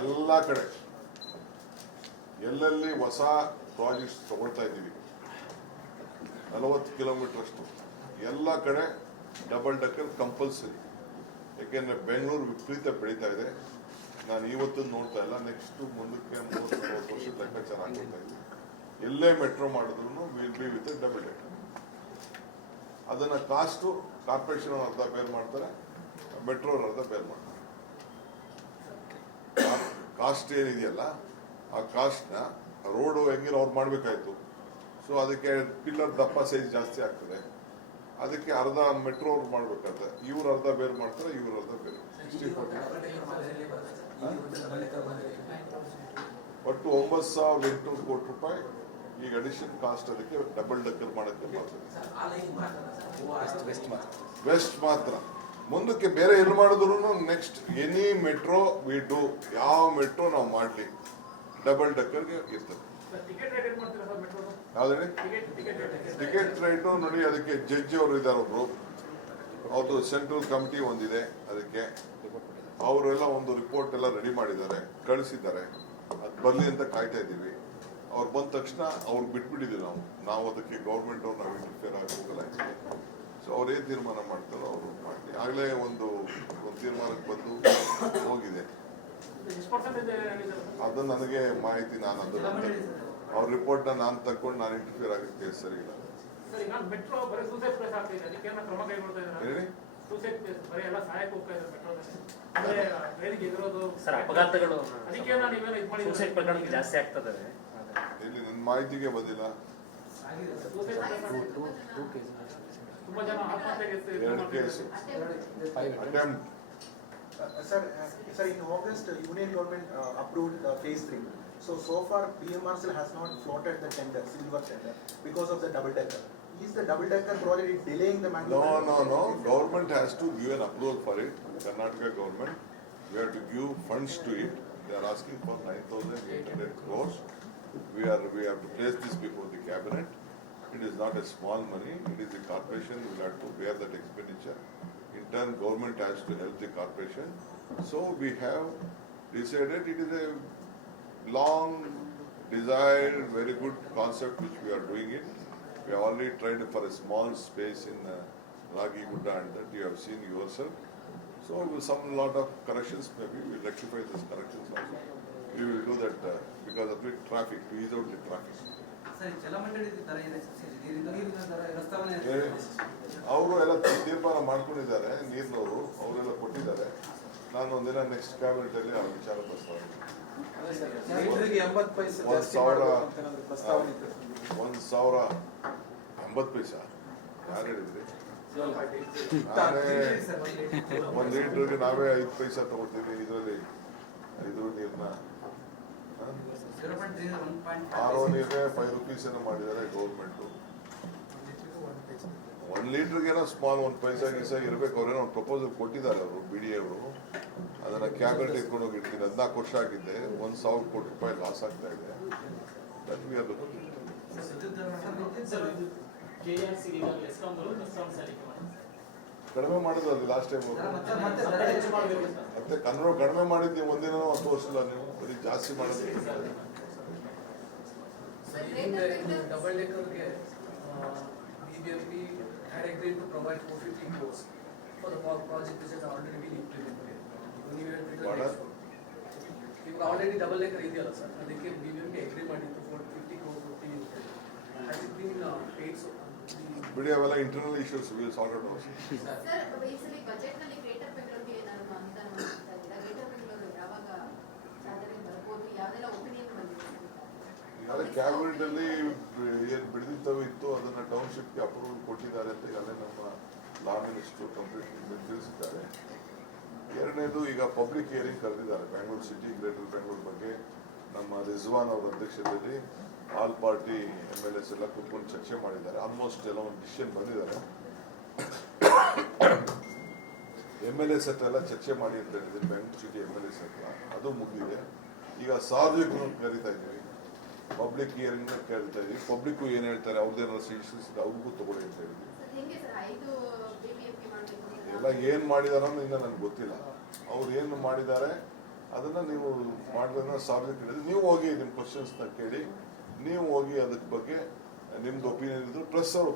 ಎಲ್ಲ ಕಡೆ. ಎಲ್ಲೆಲ್ಲಿ ಹೊಸ ಪ್ರಾಜೆಕ್ಟ್ಸ್ ತಗೊಳ್ತಾ ಇದ್ದೀವಿ. ನಲವತ್ತು ಕಿಲೋಮೀಟರ್ ಅಷ್ಟು. ಎಲ್ಲ ಕಡೆ ಡಬಲ್ ಡಕ್ಕರ್ ಕಂಪಲ್ಸರಿ ಯಾಕೆಂದರೆ ಬೆಂಗಳೂರು ವಿಪರೀತ ಬೆಳೀತಾ ಇದೆ. ನಾನು ಇವತ್ತು ನೋಡ್ತಾ ಇಲ್ಲ. ನೆಕ್ಸ್ಟ್ ಮುಂದಕ್ಕೆ ಮೂವತ್ತು ಮೂವತ್ತು ವರ್ಷದ ಲೆಕ್ಕಾಚಾರ ಆಗ್ತಾ ಇದೆ. ಎಲ್ಲೇ ಮೆಟ್ರೋ ಮಾಡಿದ್ರು will be with double decker ಅದನ್ನ ಕಾಸ್ಟು ಕಾರ್ಪೊರೇಷನ್ ಅರ್ಧ ಬೇರ್ ಮಾಡ್ತಾರೆ ಮೆಟ್ರೋ ಅರ್ಧ ಬೇರ್ ಮಾಡ್ತಾರೆ. ಕಾಸ್ಟ್ ಏನಿದೆಯಲ್ಲ ಆ ಕಾಸ್ಟ್ನ ರೋಡು ಹೆಂಗಿರೋ ಅವ್ರು ಮಾಡಬೇಕಾಯ್ತು. ಸೊ ಅದಕ್ಕೆ ಪಿಲ್ಲರ್ ದಪ್ಪ ಸೈಜ್ ಜಾಸ್ತಿ ಆಗ್ತದೆ. ಅದಕ್ಕೆ ಅರ್ಧ ಮೆಟ್ರೋ ಅವ್ರು ಮಾಡ್ಬೇಕಾದ್ರೆ ಇವ್ರು ಅರ್ಧ ಬೇರೆ ಮಾಡ್ತಾರೆ ಇವ್ರು ಅರ್ಧ ಬೇರೆ. ಸಿಕ್ಸ್ಟಿ ಫೋರ್ಟಿ ಒಟ್ಟು ಒಂಬತ್ತು ಸಾವಿರದ ಎಂಟುನೂರು ಕೋಟಿ ರೂಪಾಯಿ ಈಗ ಅಡಿಷನ್ ಕಾಸ್ಟ್ ಅದಕ್ಕೆ ಡಬಲ್ ಡಕ್ಕರ್ ಮಾಡೋಕ್ಕೆ ಮಾಡ್ತಾರೆ. ವೆಸ್ಟ್ ಮಾತ್ರ. ಮುಂದಕ್ಕೆ ಬೇರೆ ಎಲ್ಲಿ ಮಾಡಿದ್ರು next any metro we do ಯಾವ ಮೆಟ್ರೋ ನಾವು ಮಾಡಲಿ. ಡಬಲ್ ಡಕ್ಕರ್ಗೆ ಇರ್ತದೆ. ಯಾವ್ದ್ರಿ? ಟಿಕೆಟ್ ರೇಟು ನೋಡಿ ಅದಕ್ಕೆ ಜಡ್ಜ್ ಅವರು ಇದ್ದಾರೆ ಒಬ್ರು. ಅವ್ರದ್ದು ಸೆಂಟ್ರಲ್ ಕಮಿಟಿ ಒಂದಿದೆ ಅದಕ್ಕೆ. ಅವರೆಲ್ಲ ಒಂದು ರಿಪೋರ್ಟ್ ಎಲ್ಲ ರೆಡಿ ಮಾಡಿದ್ದಾರೆ ಕಳಿಸಿದ್ದಾರೆ. ಅದು ಬರಲಿ ಅಂತ ಕಾಯ್ತಾ ಇದ್ದೀವಿ. ಅವ್ರು ಬಂದ ತಕ್ಷಣ ಅವ್ರು ಬಿಟ್ಬಿಟ್ಟಿದ್ದೀವಿ ನಾವು. ನಾವು ಅದಕ್ಕೆ ಗೌರ್ಮೆಂಟ್ ಅವ್ರು ನಾವು ಇಂಟರ್ಫಿಯರ್ ಆಗಿ ಹೋಗಲ್ಲ ಸೊ ಅವ್ರು ಏನ್ ತೀರ್ಮಾನ ಮಾಡ್ತಾರೋ ಅವರು. ಆಗಲೇ ಒಂದು ಒಂದು ತೀರ್ಮಾನಕ್ಕೆ ಬಂದು ಹೋಗಿದೆ. ಅದು ನನಗೆ ಮಾಹಿತಿ ನಾನು ಅದು ಅವ್ರ ರಿಪೋರ್ಟ್ನ ನಾನು ತಕೊಂಡು ನಾನು ಇಂಟರ್ಫಿಯರ್ ಆಗುತ್ತೆ ಸರಿ ಇಲ್ಲ ಸರ್ ಈಗ ಮೆಟ್ರೋ ಬರೀ ಸೂಸೈಡ್ ಪ್ಲೇಸ್ ಆಗ್ತಿದೆ ಅದಕ್ಕೆ ಏನೋ ಕ್ರಮ ಕೈಗೊಳ್ತಾ ಇದ್ದಾರೆ? ಹೇಳಿ. ಜಾಸ್ತಿ ಆಗ್ತದೆ ಇಲ್ಲಿ ನನ್ನ ಮಾಹಿತಿಗೆ ಬಂದಿಲ್ಲ. ತುಂಬಾ ಜನ ಆತ್ಮಹತ್ಯೆಗೆ ಯತ್ನ ಎರಡು ಮಾಡ್ತಿದ್ದಾರೆ. Case attempt Uh, Sir, uh, sir, in August, uh, Union government uh, approved uh, phase three. So, so far, PMRCL has not floated the tender, silver tender, because of the double decker. Is the double decker project is delaying the No, Mangalore? no, no, government has to give an approval for it, Karnataka government, we have to give funds to it, they are asking for nine thousand eight hundred crores. We are, we have to place this before the cabinet, it is not a small money, it is the corporation will have to bear that expenditure. In turn, government has to help the corporation, so we have decided it is a long desired, very good concept which we are doing it. We have already tried for a small space in uh, Ragi Gudda and that you have seen yourself. So with some lot of corrections, maybe we will rectify these corrections also. We will do that uh, because of the traffic, to ease out the traffic. ಸರಿ ತರ ಇದೆ ನೀರಿನ ನೀರಿನ ದರ ಪ್ರಸ್ತಾವನೆ ಅವರು ಎಲ್ಲ ತೀರ್ಮಾನ ಮಾಡ್ಕೊಂಡಿದ್ದಾರೆ ನೀರಿನವರು ಅವರೆಲ್ಲ ಕೊಟ್ಟಿದ್ದಾರೆ. ನಾನು ಒಂದಿನ ನೆಕ್ಸ್ಟ್ ಕ್ಯಾಬಿನೆಟ್ ಅಲ್ಲಿ ಆ ವಿಚಾರ ಒಂದ್ ಸಾವಿರ. ಒಂದ್ ಸಾವಿರ ಎಂಬತ್ತು ಪೈಸಾ? ಯಾರು ಹೇಳಿದ್ರಿ? ನಾನೇ ಒಂದ್ ಲೀಟರ್ಗೆ ನಾವೇ ಐದು ಪೈಸಾ ತಗೋತೀವಿ ಇದರಲ್ಲಿ ಇದ್ರ ನೀರ್ನ. Zero point three one point R O ನೀರೇ ಫೈವ್ ರುಪೀಸ್ ಏನೋ ಮಾಡಿದ್ದಾರೆ ಗೌರ್ಮೆಂಟ್ ಒನ್ ಲೀಟರ್ಗೆ ಏನೋ ಸ್ಮಾಲ್ ಒಂದು ಪೈಸಾ ಗೀಸಾ ಇರಬೇಕು. ಅವ್ರೇನೋ ಒಂದು ಪ್ರಪೋಸಲ್ ಕೊಟ್ಟಿದ್ದಾರೆ ಅವರು ಬಿ ಡಿ ಅವರು. ಅದನ್ನ ಕ್ಯಾಬಿನೆಟ್ ಇಟ್ಕೊಂಡು ಹೋಗಿ ಇಡ್ತೀನಿ ಹದಿನಾಲ್ಕು ವರ್ಷ ಆಗಿದ್ದೆ ಒಂದು ಸಾವಿರ ಕೋಟಿ ರೂಪಾಯಿ ಲಾಸ್ ಆಗ್ತಾ ಇದೆ. ದಟ್ ವಿ ಆರ್ ಲುಕಿಂಗ್ ಕಡಿಮೆ ಮಾಡಿದ್ರು ಅದು ಲಾಸ್ಟ್ ಟೈಮ್ ಮತ್ತೆ ಮತ್ತೆ ಮತ್ತೆ ಸರ್ ಮತ್ತೆ ಕನ್ನಡ ಕಡಿಮೆ ಮಾಡಿದ್ದು ನೀವು ಒಂದಿನ ಹತ್ತು ವರ್ಷಲ್ಲ ನೀವು ಬರೀ ಜಾಸ್ತಿ ಮಾಡಿದ್ರು double ಡೆಕ್ಕರ್ಗೆ BBMP had agreed to provide project which is already already double decker ಇದೆಯಲ್ಲ ಸರ್ ಅದಕ್ಕೆ ಬಿಬಿಎಂಪಿ ಅಗ್ರಿ ಮಾಡಿತ್ತು ಬಿಡಿ ಅವೆಲ್ಲ internal issues will solve out sir ಈ ಸಲ ಬಜೆಟ್ನಲ್ಲಿ ಗ್ರೇಟರ್ ಬೆಂಗಳೂರಿಗೆ ಏನಾದ್ರು ಅಂತ ಗ್ರೇಟರ್ ಬೆಂಗಳೂರು ಯಾವಾಗ ಚಾಲನೆ ಬರಬಹುದು ಯಾವೆಲ್ಲ ಒಪಿನಿಯನ್ ಬಂದಿದೆ ಈಗಾಗಲೇ ಕ್ಯಾಬಿನೆಟ್ ಅಲ್ಲಿ ಏನ್ ಬಿಡದಿತ್ತವು ಇತ್ತು ಅದನ್ನ ಟೌನ್ಶಿಪ್ಗೆ ಅಪ್ರೂವಲ್ ಕೊಟ್ಟಿದ್ದಾರೆ ಅಂತ ಈಗಾಗಲೇ ನಮ್ಮ ಲಾ ಮಿನಿಸ್ಟರ್ ಕಂಪ್ಲೀಟ್ ತಿಳಿಸಿದ್ದಾರೆ ಎರಡನೇದು ಈಗ ಪಬ್ಲಿಕ್ ಹಿಯರಿಂಗ್ ಕರೆದಿದ್ದಾರೆ ಬೆಂಗಳೂರು ಸಿಟಿ ಗ್ರೇಟರ್ ಬೆಂಗಳೂರು ಬಗ್ಗೆ. ನಮ್ಮ ರಿಜ್ವಾನ್ ಅವರ ಅಧ್ಯಕ್ಷತೆಯಲ್ಲಿ all party M L S ಎಲ್ಲ ಕೂತ್ಕೊಂಡು ಚರ್ಚೆ ಮಾಡಿದ್ದಾರೆ. ಆಲ್ಮೋಸ್ಟ್ ಎಲ್ಲ ಒಂದು ಡಿಸಿಷನ್ ಬಂದಿದ್ದಾರೆ. ಎಂ ಎಲ್ ಎಸ್ ಹತ್ರ ಎಲ್ಲ ಚರ್ಚೆ ಮಾಡಿ ಅಂತ ಹೇಳಿದ್ರೆ Bengaluru city M L S ಹತ್ರ ಅದು ಮುಗಿದಿದೆ. ಈಗ ಸಾರ್ವಜನಿಕರನ್ನು ಕರೀತಾ ಇದ್ದೀವಿ. ಪಬ್ಲಿಕ್ ಹಿಯರಿಂಗ್ ಕೇಳ್ತಾ ಇದ್ದೀವಿ. ಪಬ್ಲಿಕ್ ಏನು ಹೇಳ್ತಾರೆ? ಅವ್ರದ್ದೇನಾದ್ರು ಸಜೆಷನ್ಸ್ ಇದೆ ಅವ್ರಿಗೂ ತಗೊಳ್ಳಿ ಅಂತ ಹೇಳಿದ್ವಿ. ಎಲ್ಲ ಏನು ಮಾಡಿದಾರೋ ಇನ್ನೂ ನನಗೆ ಗೊತ್ತಿಲ್ಲ. ಅವ್ರು ಏನು ಮಾಡಿದ್ದಾರೆ? ಅದನ್ನು ನೀವು ಮಾಡಿದ್ರೆ ಸಾರ್ವಜನಿಕ ನೀವು ಹೋಗಿ ನಿಮ್ಮ ಕ್ವಶನ್ಸ್ನ ಕೇಳಿ. ನೀವು ಹೋಗಿ ಅದಕ್ಕೆ ಬಗ್ಗೆ ನಿಮ್ದು ಒಪಿನಿಯನ್ ಇದ್ರು ಪ್ಲಸ್ ಅವರು